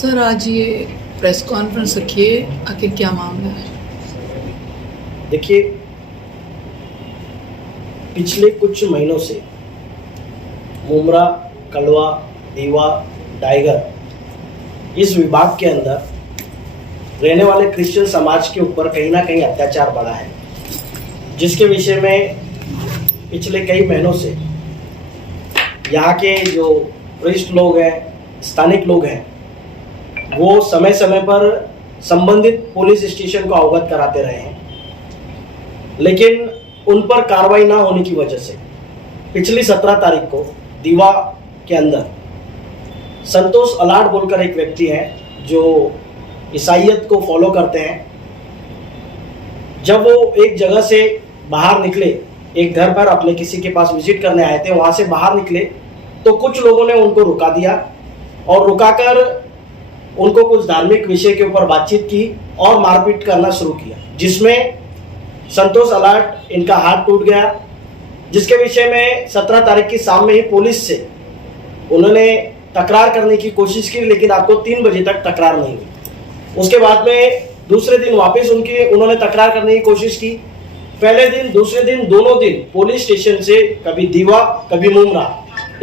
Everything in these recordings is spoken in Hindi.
सर आज ये प्रेस कॉन्फ्रेंस रखी है, आखिर क्या मामला है? देखिए, पिछले कुछ महीनों से मुमरा, कलवा, दीवा, टाइगर इस विभाग के अंदर रहने वाले क्रिश्चियन समाज के ऊपर कहीं ना कहीं अत्याचार बढ़ा है, जिसके विषय में पिछले कई महीनों से यहाँ के जो वरिष्ठ लोग हैं, स्थानिक लोग हैं, वो समय समय पर संबंधित पुलिस स्टेशन को अवगत कराते रहे हैं, लेकिन उन पर कार्रवाई ना होने की वजह से पिछली 17 तारीख को दीवा के अंदर संतोष अलाट बोलकर एक व्यक्ति हैं जो ईसाइयत को फॉलो करते हैं। जब वो एक जगह से बाहर निकले, एक घर पर अपने किसी के पास विजिट करने आए थे, वहाँ से बाहर निकले तो कुछ लोगों ने उनको रुका दिया और रुकाकर उनको कुछ धार्मिक विषय के ऊपर बातचीत की और मारपीट करना शुरू किया, जिसमें संतोष अलाट इनका हाथ टूट गया, जिसके विषय में 17 तारीख की शाम में ही पुलिस से उन्होंने तकरार करने की कोशिश की, लेकिन रात को 3 बजे तक तकरार नहीं हुई। उसके बाद में दूसरे दिन वापस उन्होंने तकरार करने की कोशिश की। पहले दिन, दूसरे दिन, दोनों दिन पुलिस स्टेशन से कभी दीवा कभी मुमरा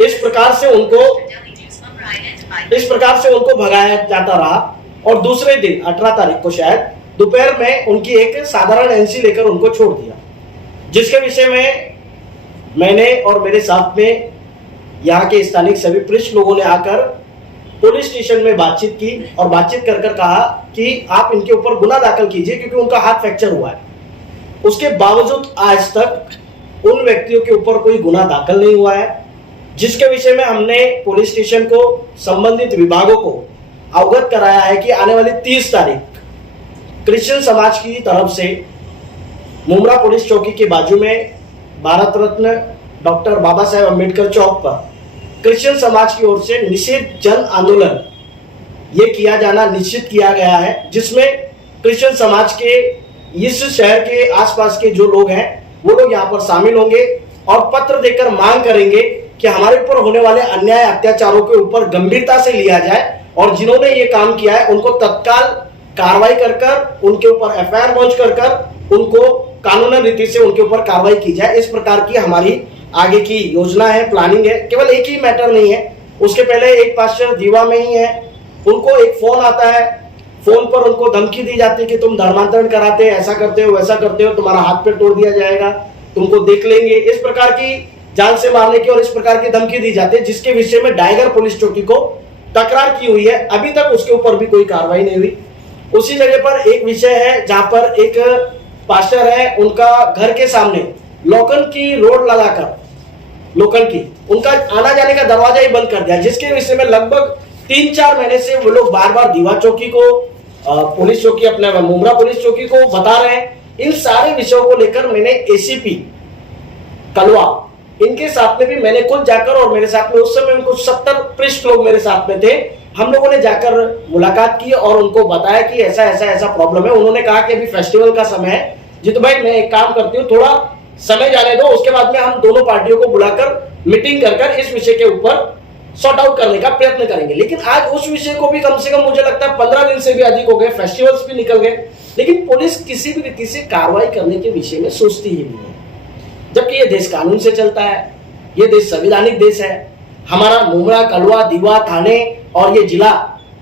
इस प्रकार से उनको भगाया जाता रहा और दूसरे दिन 18 तारीख को शायद दोपहर में उनकी एक साधारण एनसी लेकर उनको छोड़ दिया, जिसके विषय में मैंने और मेरे साथ में यहाँ के स्थानिक सभी पुलिस लोगों ने आकर पुलिस स्टेशन में बातचीत की और बातचीत कर कहा कि आप इनके ऊपर गुना दाखिल कीजिए, क्योंकि उनका हाथ फ्रैक्चर हुआ है। उसके बावजूद आज तक उन व्यक्तियों के ऊपर कोई गुना दाखिल नहीं हुआ है, जिसके विषय में हमने पुलिस स्टेशन को, संबंधित विभागों को अवगत कराया है कि आने वाली 30 तारीख क्रिश्चियन समाज की तरफ से मुमरा पुलिस चौकी के बाजू में भारत रत्न डॉक्टर बाबा साहेब अम्बेडकर चौक पर क्रिश्चियन समाज की ओर से निषेध जन आंदोलन ये किया जाना निश्चित किया गया है, जिसमें क्रिश्चियन समाज के इस शहर के आसपास के जो लोग हैं वो लोग यहाँ पर शामिल होंगे और पत्र देकर मांग करेंगे कि हमारे ऊपर होने वाले अन्याय अत्याचारों के ऊपर गंभीरता से लिया जाए और जिन्होंने ये काम किया है उनको तत्काल कार्रवाई कर उनके ऊपर एफआईआर लॉन्च कर उनको कानूनी रीति से उनके ऊपर कार्रवाई की जाए। इस प्रकार की हमारी आगे की योजना है, प्लानिंग है। केवल एक ही मैटर नहीं है, उसके पहले एक पास्टर दीवा में ही है, उनको एक फोन आता है, फोन पर उनको धमकी दी जाती है कि तुम धर्मांतरण कराते, ऐसा करते हो, वैसा करते हो, तुम्हारा हाथ पैर तोड़ दिया जाएगा, तुमको देख लेंगे, इस प्रकार की जान से मारने की और इस प्रकार की धमकी दी जाती है, जिसके विषय में टाइगर पुलिस चौकी को तकरार की हुई है। अभी तक उसके ऊपर भी कोई कार्रवाई नहीं हुई। उसी जगह पर एक विषय है जहां पर एक पास्टर है, उनका घर के सामने लोखंड की रोड लगाकर उनका आना जाने का दरवाजा ही बंद कर दिया, जिसके विषय में लगभग 3-4 महीने से वो लोग बार बार दीवा चौकी को, पुलिस चौकी, अपने मुमरा पुलिस चौकी को बता रहे हैं। इन सारे विषयों को लेकर मैंने एसीपी कलवा, इनके साथ में भी मैंने खुद जाकर, और मेरे साथ में उस समय कुछ 70 पृष्ठ लोग मेरे साथ में थे, हम लोगों ने जाकर मुलाकात की और उनको बताया कि ऐसा ऐसा ऐसा प्रॉब्लम है। उन्होंने कहा कि अभी फेस्टिवल का समय है, जीतू भाई मैं एक काम करती हूँ, थोड़ा समय जाने दो, उसके बाद में हम दोनों पार्टियों को बुलाकर मीटिंग कर इस विषय के ऊपर सॉर्ट आउट करने का प्रयत्न करेंगे। लेकिन आज उस विषय को भी कम से कम मुझे लगता है 15 दिन से भी अधिक हो गए, फेस्टिवल्स भी निकल गए, लेकिन पुलिस किसी भी रीति से कार्रवाई करने के विषय में सोचती ही नहीं है। जबकि ये देश कानून से चलता है, ये देश संवैधानिक देश है। हमारा मुमरा, कलवा, दीवा, थाने और ये जिला,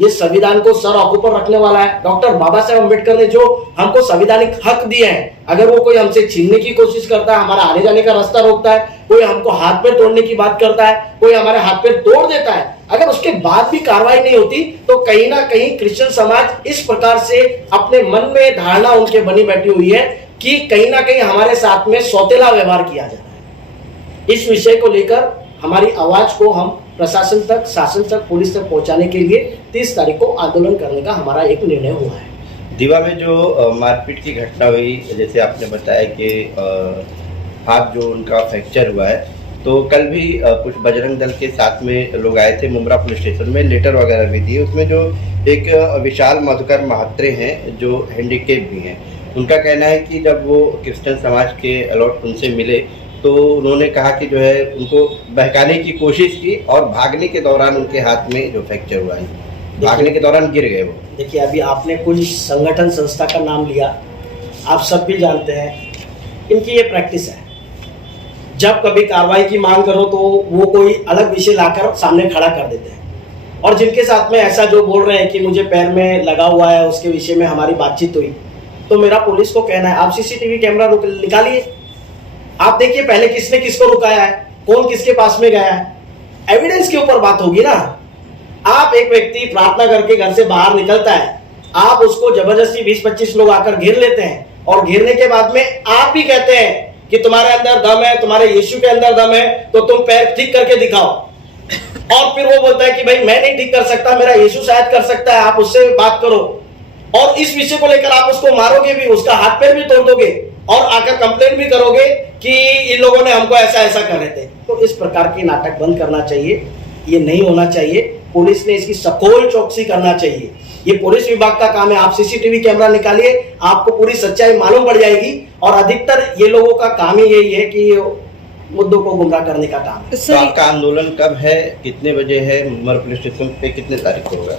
ये संविधान को सर आंखों पर रखने वाला है। डॉक्टर बाबा साहेब अम्बेडकर ने जो हमको संवैधानिक हक दिए हैं, अगर वो कोई हमसे छीनने की कोशिश करता है, हमारा आने जाने का रास्ता रोकता है, कोई हमको हाथ पैर तोड़ने की बात करता है, कोई हमारे हाथ पैर तोड़ देता है, अगर उसके बाद भी कार्रवाई नहीं होती, तो कहीं ना कहीं क्रिश्चियन समाज इस प्रकार से अपने मन में धारणा उनके बनी बैठी हुई है कि कहीं ना कहीं हमारे साथ में सौतेला व्यवहार किया जा रहा है। इस विषय को लेकर हमारी आवाज को हम प्रशासन तक, शासन तक, पुलिस तक पहुंचाने के लिए 30 तारीख को आंदोलन करने का हमारा एक निर्णय हुआ है। दीवा में जो मारपीट की घटना हुई, जैसे आपने बताया कि हाथ जो उनका फ्रैक्चर हुआ है, तो कल भी कुछ बजरंग दल के साथ में लोग आए थे मुमरा पुलिस स्टेशन में, लेटर वगैरह भी दिए। उसमें जो एक विशाल मधुकर महात्रे हैं जो हैंडीकेप भी हैं, उनका कहना है कि जब वो क्रिश्चियन समाज के अलॉट उनसे मिले तो उन्होंने कहा कि जो है उनको बहकाने की कोशिश की और भागने के दौरान उनके हाथ में जो फ्रैक्चर हुआ है। भागने के दौरान गिर गए वो। देखिए, अभी आपने कुछ संगठन संस्था का नाम लिया, आप सब भी जानते हैं इनकी ये प्रैक्टिस है। जब कभी कार्रवाई की मांग करो तो वो कोई अलग विषय लाकर सामने खड़ा कर देते हैं, और जिनके साथ में ऐसा जो बोल रहे हैं कि मुझे पैर में लगा हुआ है, उसके विषय में हमारी बातचीत हुई, तो मेरा पुलिस को कहना है आप सीसीटीवी कैमरा निकालिए, आप देखिए पहले किसने किसको रुकाया है, कौन किसके पास में गया है, एविडेंस के ऊपर बात होगी ना। आप एक व्यक्ति प्रार्थना करके घर से बाहर निकलता है, आप उसको जबरदस्ती 20-25 लोग आकर घेर लेते हैं, और घेरने के बाद में आप भी कहते हैं कि तुम्हारे अंदर दम है, तुम्हारे यीशु के अंदर दम है, तो तुम पैर ठीक करके दिखाओ। और फिर वो बोलता है कि भाई मैं नहीं ठीक कर सकता, मेरा यीशु शायद कर सकता है, आप उससे बात करो, और इस विषय को लेकर आप उसको मारोगे भी, उसका हाथ पैर भी तोड़ दोगे, और आकर कंप्लेंट भी करोगे कि इन लोगों ने हमको ऐसा ऐसा कर रहे थे। तो इस प्रकार के नाटक बंद करना चाहिए, ये नहीं होना चाहिए। पुलिस ने इसकी सखोल चौकसी करना चाहिए, ये पुलिस विभाग का काम है। आप सीसीटीवी कैमरा निकालिए, आपको पूरी सच्चाई मालूम पड़ जाएगी। और अधिकतर ये लोगों का काम ही यही है कि मुद्दों को गुमराह करने का काम है। तो आपका आंदोलन कब है, कितने बजे है, मुमरा पुलिस स्टेशन पे कितने तारीख को होगा?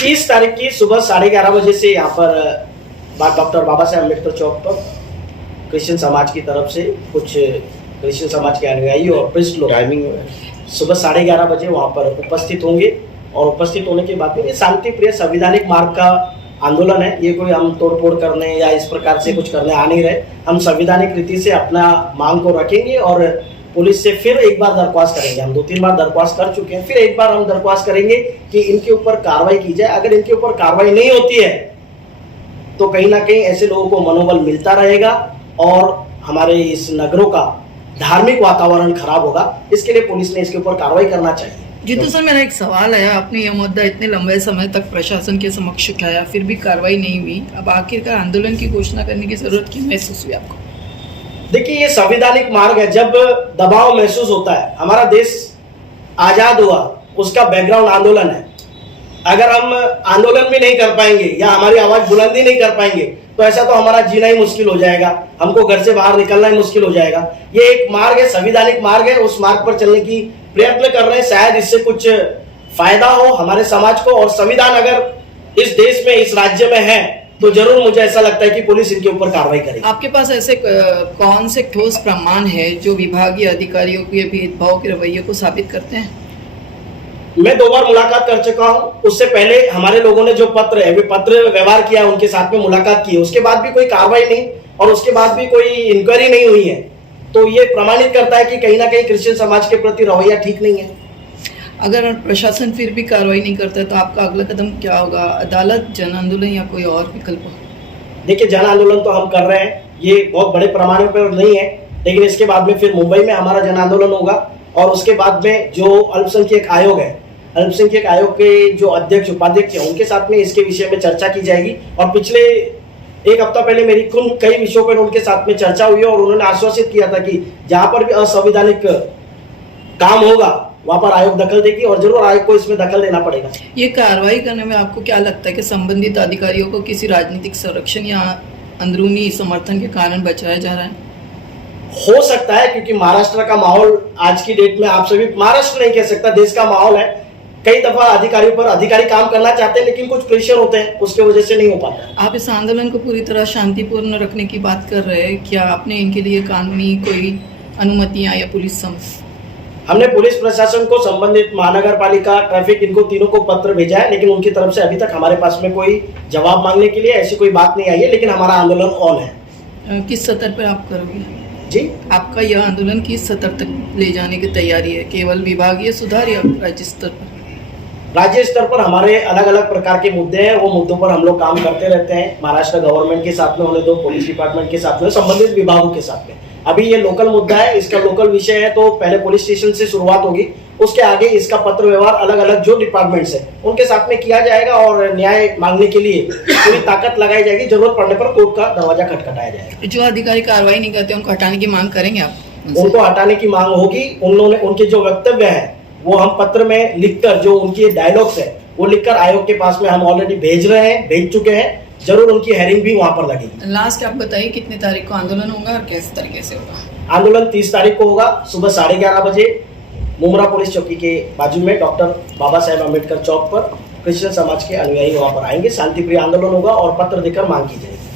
30 तारीख की सुबह 11:30 बजे से यहाँ पर डॉक्टर बाबा साहेब अम्बेडकर चौक पर क्रिश्चियन समाज की तरफ से कुछ क्रिश्चियन समाज के अनुयायी और प्रिस्ट लोग टाइमिंग सुबह 11:30 बजे वहाँ पर उपस्थित होंगे। और उपस्थित होने के बाद में ये शांति प्रिय संवैधानिक मार्ग का आंदोलन है, ये कोई हम तोड़फोड़ करने या इस प्रकार से कुछ करने आ नहीं रहे। हम संवैधानिक रीति से अपना मांग को रखेंगे और पुलिस से फिर एक बार दरख्वास्त करेंगे। हम 2-3 बार दरख्वास्त कर चुके हैं, फिर एक बार हम दरख्वास्त करेंगे कि इनके ऊपर कार्रवाई की जाए। अगर इनके ऊपर कार्रवाई नहीं होती है तो कहीं ना कहीं ऐसे लोगों को मनोबल मिलता रहेगा और हमारे इस नगरों का धार्मिक वातावरण खराब होगा। इसके लिए पुलिस ने इसके ऊपर कार्रवाई करना चाहिए। जीतू सर, मेरा एक सवाल है, आपने यह मुद्दा इतने लंबे समय तक प्रशासन के समक्ष उठाया, फिर भी कार्रवाई नहीं हुई, अब आखिरकार आंदोलन की घोषणा करने की जरूरत क्यों महसूस हुई आपको? देखिए, ये संवैधानिक मार्ग है। जब दबाव महसूस होता है, हमारा देश आजाद हुआ, उसका बैकग्राउंड आंदोलन है। अगर हम आंदोलन भी नहीं कर पाएंगे या हमारी आवाज बुलंदी नहीं कर पाएंगे तो ऐसा तो हमारा जीना ही मुश्किल हो जाएगा, हमको घर से बाहर निकलना ही मुश्किल हो जाएगा। ये एक मार्ग है, संवैधानिक मार्ग है, उस मार्ग पर चलने की प्रयत्न कर रहे हैं। शायद इससे कुछ फायदा हो हमारे समाज को। और संविधान अगर इस देश में, इस राज्य में है तो जरूर मुझे ऐसा लगता है कि पुलिस इनके ऊपर कार्रवाई करेगी। आपके पास ऐसे कौन से ठोस प्रमाण है जो विभागीय अधिकारियों के भेदभाव के रवैये को साबित करते हैं? मैं 2 बार मुलाकात कर चुका हूं। उससे पहले हमारे लोगों ने जो पत्र व्यवहार किया, उनके साथ में मुलाकात की, उसके बाद भी कोई कार्रवाई नहीं और उसके बाद भी कोई इंक्वायरी नहीं हुई है। तो ये प्रमाणित करता है कि कहीं ना कहीं क्रिश्चियन समाज के प्रति रवैया ठीक नहीं है। अगर प्रशासन फिर भी कार्रवाई नहीं करता है तो आपका अगला कदम क्या होगा? अदालत, जन आंदोलन या कोई और विकल्प? देखिए, जन आंदोलन तो हम कर रहे हैं, ये बहुत बड़े पैमाने पर नहीं है, लेकिन इसके बाद में फिर मुंबई में हमारा जन आंदोलन होगा। और उसके बाद में जो अल्पसंख्यक आयोग है, अल्पसंख्यक आयोग के जो अध्यक्ष उपाध्यक्ष हैं, उनके साथ में इसके विषय में चर्चा की जाएगी। और पिछले 1 हफ्ता पहले मेरी कई विषयों पर उनके साथ में चर्चा हुई है और उन्होंने आश्वासित किया था कि जहां पर भी असंवैधानिक काम होगा वहां पर आयोग दखल देगी और जरूर आयोग को इसमें दखल देना पड़ेगा। ये कार्रवाई करने में आपको क्या लगता है कि संबंधित अधिकारियों को किसी राजनीतिक संरक्षण या अंदरूनी समर्थन के कारण बचाया जा रहा है? हो सकता है, क्योंकि महाराष्ट्र का माहौल आज की डेट में, आप सभी, महाराष्ट्र नहीं कह सकता, देश का माहौल है। कई दफा अधिकारियों पर अधिकारी काम करना चाहते हैं लेकिन कुछ प्रेशर होते हैं, उसके वजह से नहीं हो पाता। आप इस आंदोलन को पूरी तरह शांतिपूर्ण रखने की बात कर रहे हैं, क्या आपने इनके लिए कानूनी कोई अनुमतियां या पुलिस समझ? हमने पुलिस प्रशासन को, संबंधित महानगर पालिका, ट्रैफिक, इनको तीनों को पत्र भेजा है, लेकिन उनकी तरफ से अभी तक हमारे पास में कोई जवाब मांगने के लिए ऐसी कोई बात नहीं आई है। लेकिन हमारा आंदोलन ऑन है। किस स्तर पर आप करोगे जी? आपका यह आंदोलन किस स्तर तक ले जाने की तैयारी है? केवल विभागीय सुधार या राज्य स्तर पर? राज्य स्तर पर हमारे अलग अलग प्रकार के मुद्दे हैं, वो मुद्दों पर हम लोग काम करते रहते हैं। महाराष्ट्र गवर्नमेंट के साथ में होने दो, पुलिस डिपार्टमेंट के साथ में, संबंधित विभागों के साथ में। अभी ये लोकल मुद्दा है, इसका लोकल विषय है, तो पहले पुलिस स्टेशन से शुरुआत होगी, उसके आगे इसका पत्र व्यवहार अलग अलग जो डिपार्टमेंट्स है उनके साथ में किया जाएगा और न्याय मांगने के लिए पूरी ताकत लगाई जाएगी। जरूरत पड़ने पर कोर्ट का दरवाजा खटखटाया जाएगा। जो अधिकारी कार्रवाई नहीं करते उनको हटाने की मांग करेंगे आप? उनको हटाने की मांग होगी। उन्होंने, उनके जो वक्तव्य है वो हम पत्र में लिखकर, जो उनके डायलॉग्स है वो लिखकर आयोग के पास में हम ऑलरेडी भेज रहे हैं, भेज चुके हैं। जरूर उनकी हेयरिंग भी वहां पर लगेगी। लास्ट आप बताइए, कितने तारीख को आंदोलन होगा और किस तरीके से होगा? आंदोलन 30 तारीख को होगा, सुबह 11:30 बजे मुमरा पुलिस चौकी के बाजू में डॉक्टर बाबा साहेब अम्बेडकर चौक पर। क्रिश्चियन समाज के अनुयायी वहां पर आएंगे, शांतिप्रिय आंदोलन होगा और पत्र देकर मांग की जाएगी।